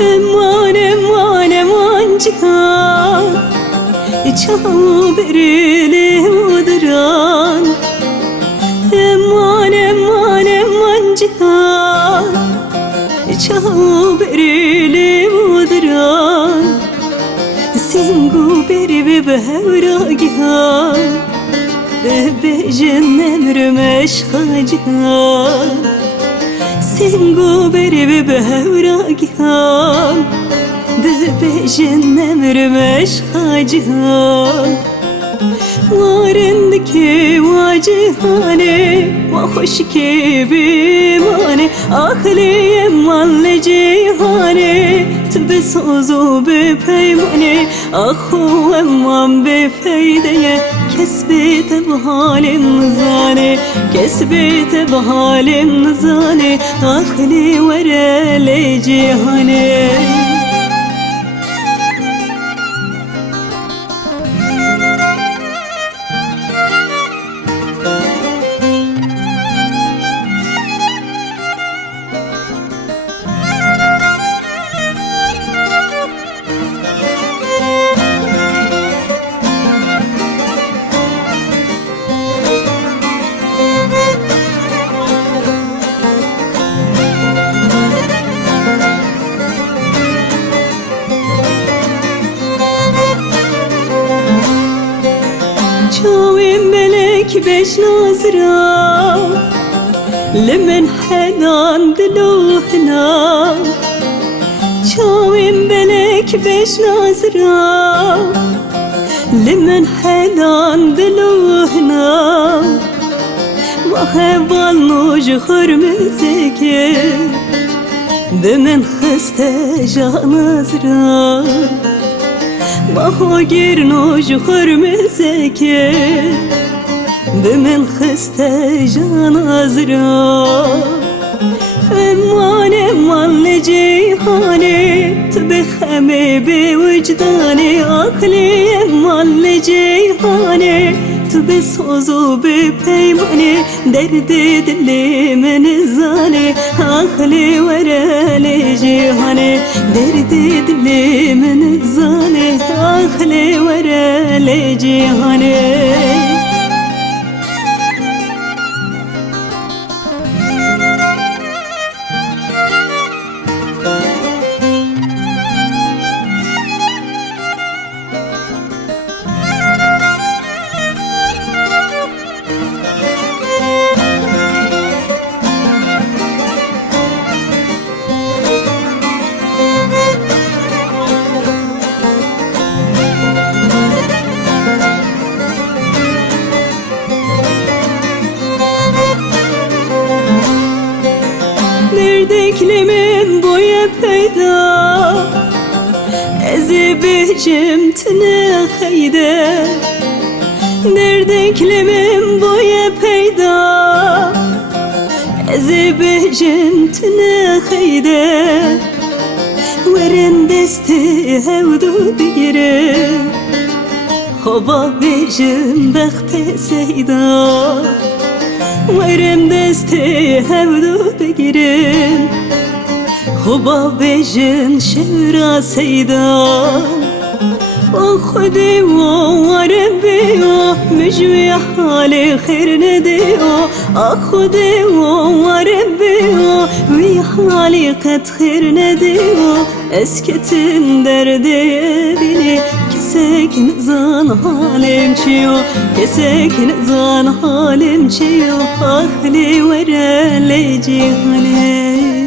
Eman eman eman cihan Çal berili uduran Eman eman eman cihan Çal berili uduran Singu beri ve behevra gihan Be cennem rümeş hacihan Singu beri ve behevra gihan Be cennem rümeş hacihan Varindiki vacihane Vahoş ki bimane Ahliye malle cihane Tübe sozu be peymane Ahu emmam be feydeye Kesbete bu halim nizane Kesbete bu halim nizane Ahli verele cihane Çavim belek beş nazra Lemen henan diluhna Çavim belek beş nazra Lemen henan diluhna Vaheval nuj hürmezeke Bemen xeste janazra Baho gir nuj hürmezeke Bemen xeste janazra Eman eman le cihane Tübe xeme be vicdane Akli eman le cihane Tübe sozu be peymane Derdi dilimin zane Akli verele cihane Derdi dilimin zane Akli verele cihane Derdiklimin boya peyda Ezi bicim tine hayde Derdiklimin boya peyda Ezi bicim tine hayde Verin desti hevdu bigire Hoba bicim bekte seyda Verim desti hevdu begirin Huba bejin şevra seyda O khudi o varem biyo Müjvi hali khir ne diyo O khudi o varem biyo Vi hali kat khir ne diyo Esketin derdi bini Kesek nizan halim çiyo Kesek nizan halim çiyo Ahli verele cihane